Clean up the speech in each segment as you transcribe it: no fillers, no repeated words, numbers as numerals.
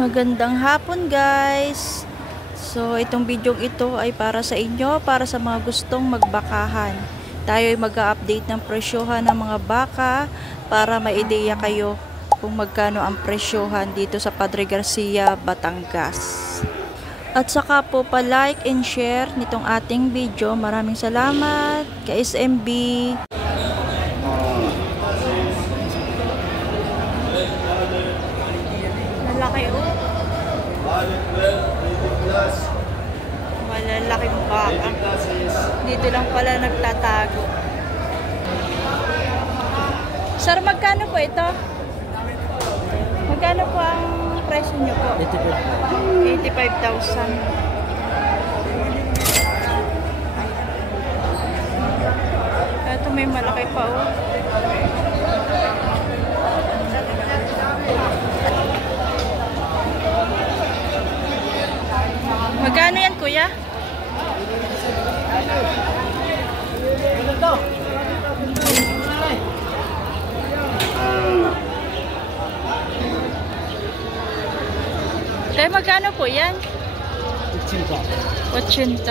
Magandang hapon guys. So itong video ito ay para sa inyo, para sa mga gustong magbakahan. Tayo ay mag-update ng presyohan ng mga baka para maideya kayo kung magkano ang presyohan dito sa Padre Garcia, Batangas. At saka po pa-like and share nitong ating video. Maraming salamat kay SMB. Malaki oh. Malalaking baka. Dito lang pala nagtatago. Sir, magkano po ito? Magkano po ang presyo nyo po? 85,000. Ito may malaki pa oh. Magkano yan, kuya? Kaya magkano po yan? 80. 80,000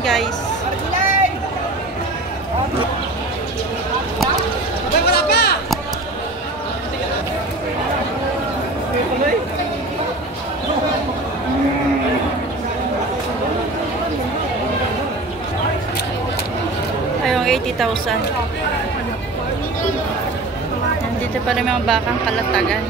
guys. Wala pa! Ayong 80,000. Nandito pa rin mga bakang kalatagan.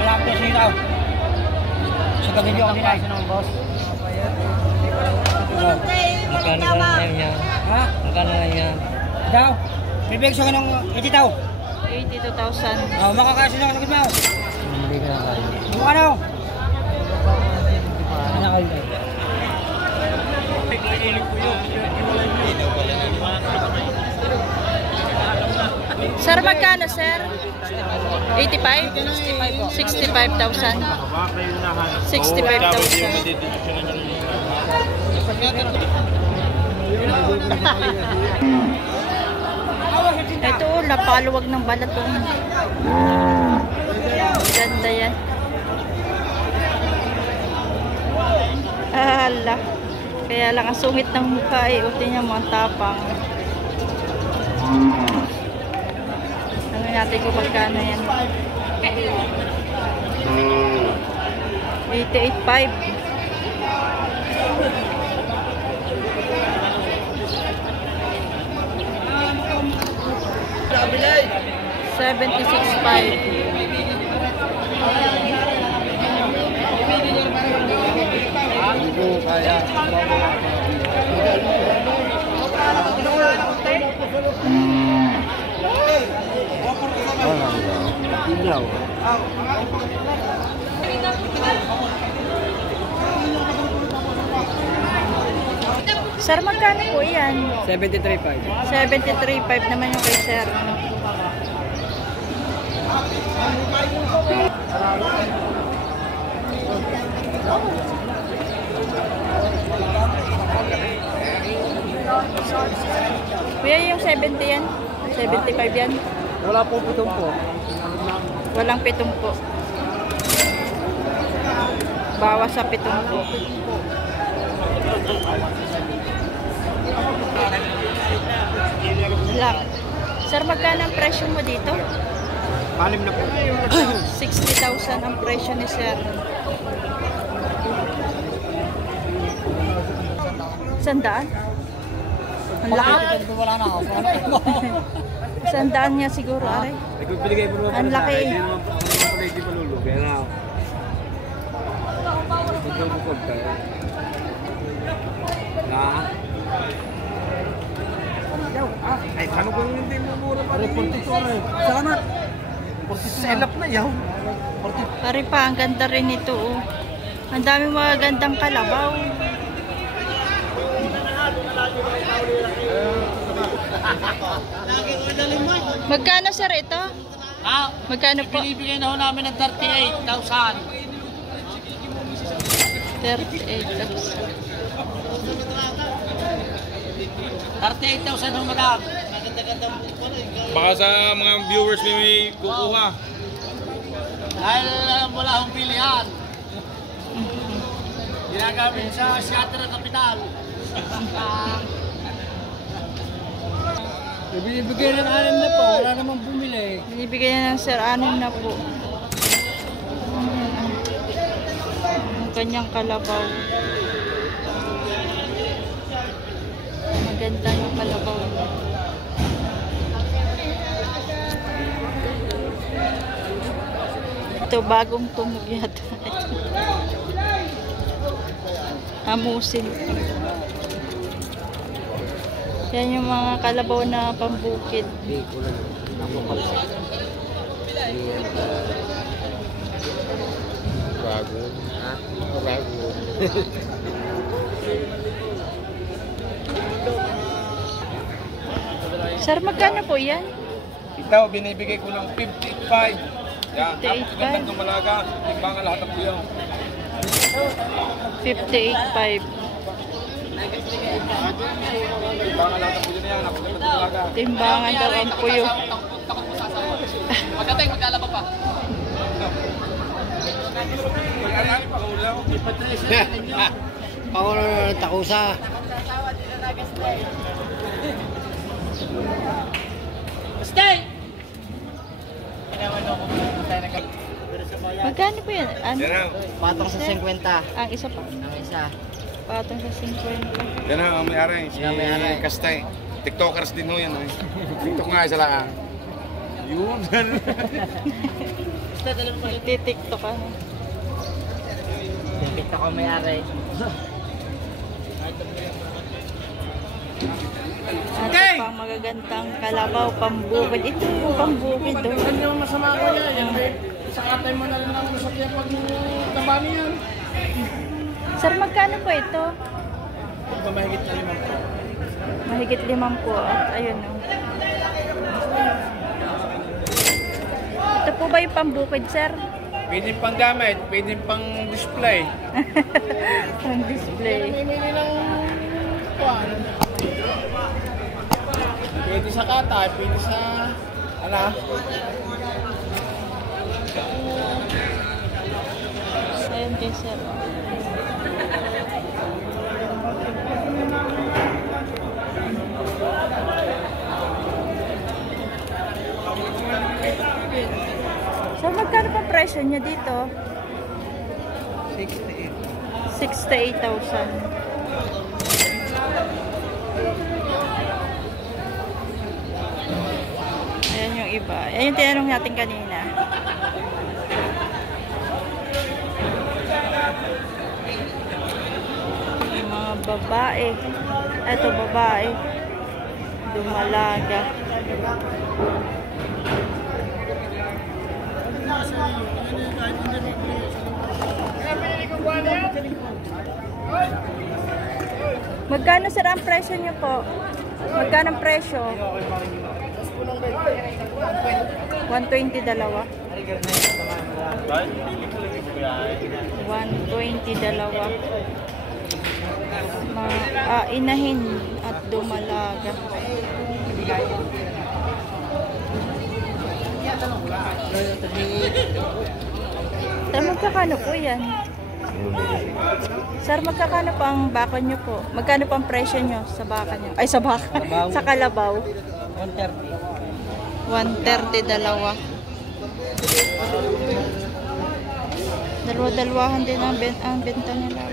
Malapit siya daw. Sa gabi niyo kami nais ng boss. Magkano lang yan? Ha? Magkano lang yan? Daw? Bibig siya ng 80 daw. 82,000. Oh, makakasya na ako mo. Hindi ka na tayo. Ano? Ano kayo? Sir, magkano sir? 85? 65,000. 65,000. Ito, napaluwag ng balat. Ganda yan. Ala. Kaya lang ang sungit ng mukha eh. Uti niya mga tapang. Tangan natin kung magkano yan. 88,500. $76,500. Sir, magkano po yan? 73.5. 73,500 naman yung kay sir. Kuya, yung 70 yan? 75 yan? Wala po pitong po. Walang 7 po. Bawas sa 7 po. Black. Sir, magkano ang presyo mo dito? 6 na po. 60,000 ang presyo ni sir. Sandaan? Ang laki. Wala na ako. Sandaan niya siguro, are. Ang laki. Ay, ano kung hindi mo mura pa rin? Salamat. Selap na yaw. Pare pa, ang ganda rin ito. Oh. Ang daming mga gandang kalabaw. Magkano sir ito? Ah, magkano po? binibigay na ho namin ng 38,000. 38,000. 38,000 ang madam. Baka sa mga viewers may kukuha. Dahil wala akong pilihan. Ginagamit sa scatter capital. Ibinibigay ng 6 na po, wala namang bumili. Binibigay na ng Sir 6 na po. Ang kanyang kalabaw. Maganda yung kalabaw niya. Ito, bagong tunog yata. Amusin. Yan yung mga kalabaw na pambukid. Bago. Bago. Sir, magkano po yan? Ito, binibigay ko ng 58.5. Yan, 58.5. napakagandang dumalaga. Timbangan lahat ng kuyaw. 58.5. Timbangan lahat ng kuyaw na yan, napakagandang dumalaga. Timbangan daw ang puyo. Magkatay, magkalaba pa. Mag-ari-ari pa, kahuli ako. Pakulo na ng takusa. Stay! Magkano po yan? Ano? Yan na. Patong sa 50. Ang isa pa. Ang isa. Patong sa 50. Yan na, ang may-ari. Si Yan, may-ari. Kastay. TikTokers din ho yan. Eh. TikTok nga isa lang. Yun. Nagtitiktok ka na. Kita ko may-ari. At pang magagandang kalabaw, pambukid. Ito yung pambukid. Ano yung masama ko niya? Yan, sa katay mo na lang ang masakyan pag tabani yan. Sir, magkano po ito? Mahigit na 5 po. Mahigit 5 po. At ayun o. Ito po ba yung pambukid, sir? Pwede pang gamit, pwede pang display. Ang display. Namimili ng kuwan. Pwede sa katay, pwede sa ano? Ayun kay sir. So, magkano pa presyo niya dito? 68,000. Ayan yung iba. Ayan yung tinanong natin kanina. Yung mga babae. Ito babae. Dumalaga. Magkano sir ang presyo niyo po? Magkano ang presyo? 120 dalawa. 120 dalawa. Mga inahin at dumalaga. Sir, magkakano po yan? Sir, magkakano po ang baka nyo po? Magkano po ang presyo nyo sa baka nyo? Ay, sa baka. Sa kalabaw. 130. 130 dalawa. Dalawa-dalawahan din ang benta nila.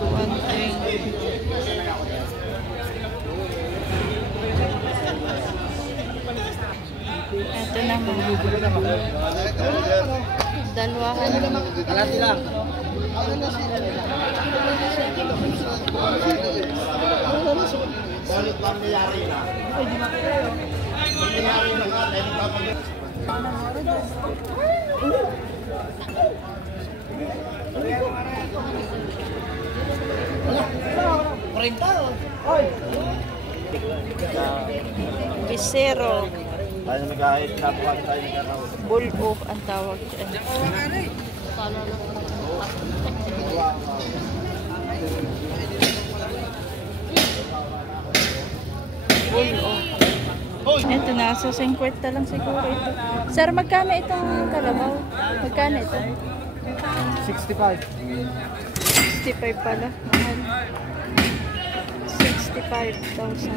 120. Ito naman. Dalawahan. Kalati lang. Bisero. Tayo nag-ahit na po tayo nagkakaroon. Bull oak ang tawag dyan. Ito nasa 50 lang siguro ito. Sir, magkano itong kalabaw? Magkano ito? 65. 65 pala. Mahal. 65,000.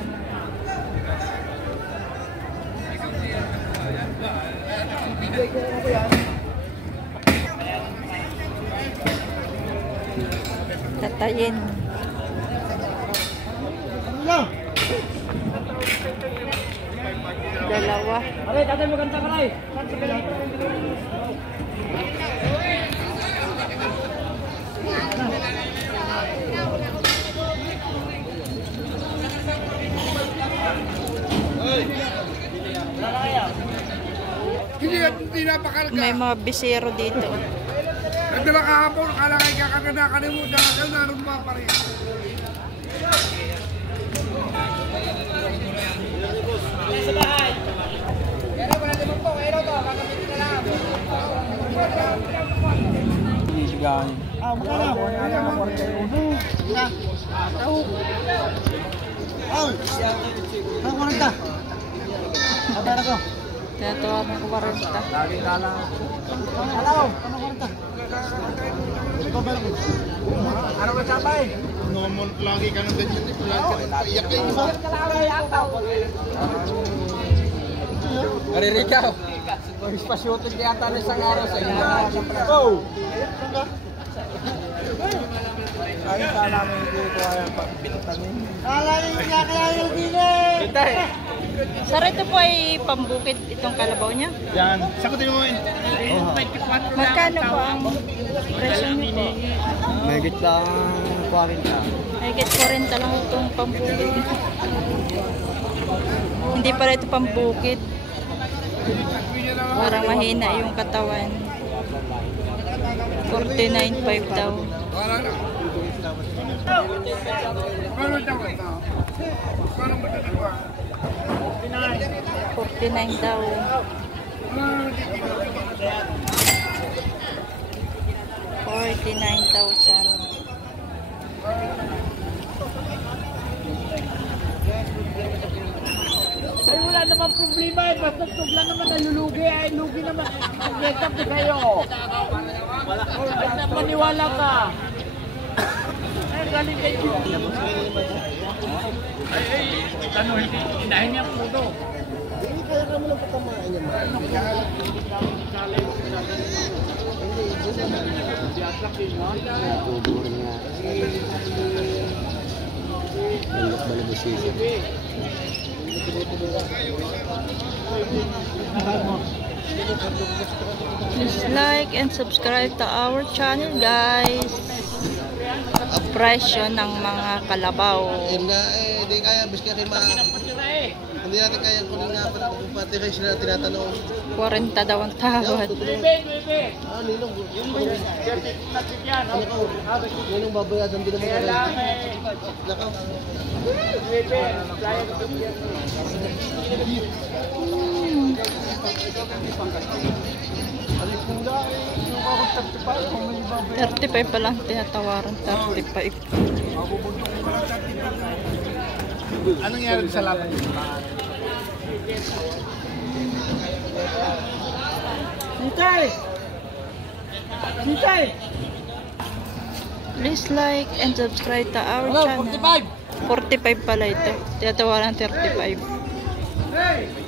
Tatayin. Dalawa. Aray, tatay maganda ka rin. Hindi napakarga. May mga bisero dito. Nagdala kahapon, akala kayo kakaganda kalimutan. Dahil naroon pa rin. Tinatawa mo ko 40. Lagi ka lang. Ano ka sabay? Normal, lagi ka nang ganyan. Lagi ka iyak kayo. Naririkaw. Spasyotic yata na isang araw sa inyo. Go! Ay, sana namin hindi ko kaya pagpintanin. Hintay! Sir, ito po ay pambukid itong kalabaw niya. Yan. Sakutin mo eh. Magkano po ang presyo niyo po? Megit lang 40. Higit 40 lang itong pambukid. Hindi pala ito pambukid. Parang mahina yung katawan. 49.5 daw. Paano daw ito? Paano mo ito? 49 daw. 49,000. Ay, wala naman problema eh. Basta tugla naman nalulugi ay lugi naman. Pag-get up kayo. Maniwala ka. Ay, galing kayo. Ay, ano, hindi. Inahin niya ang puto. Hindi, kaya ka mo lang patamain niya. Please like and subscribe to our channel, guys. Presyo ng mga kalabaw. Hindi kaya, bis kaya hindi natin kaya kunin nga pa kung pati kayo sila tinatanong. 40 daw ang tawad. Ninong, ninong babayadan din naman kayo. Nakaw. $35 pa lang tinatawaran. 35. Anong nangyari sa laban? Hintay! Hintay! Please like and subscribe to our channel. 45 pala ito. Tinatawaran 35. Hey!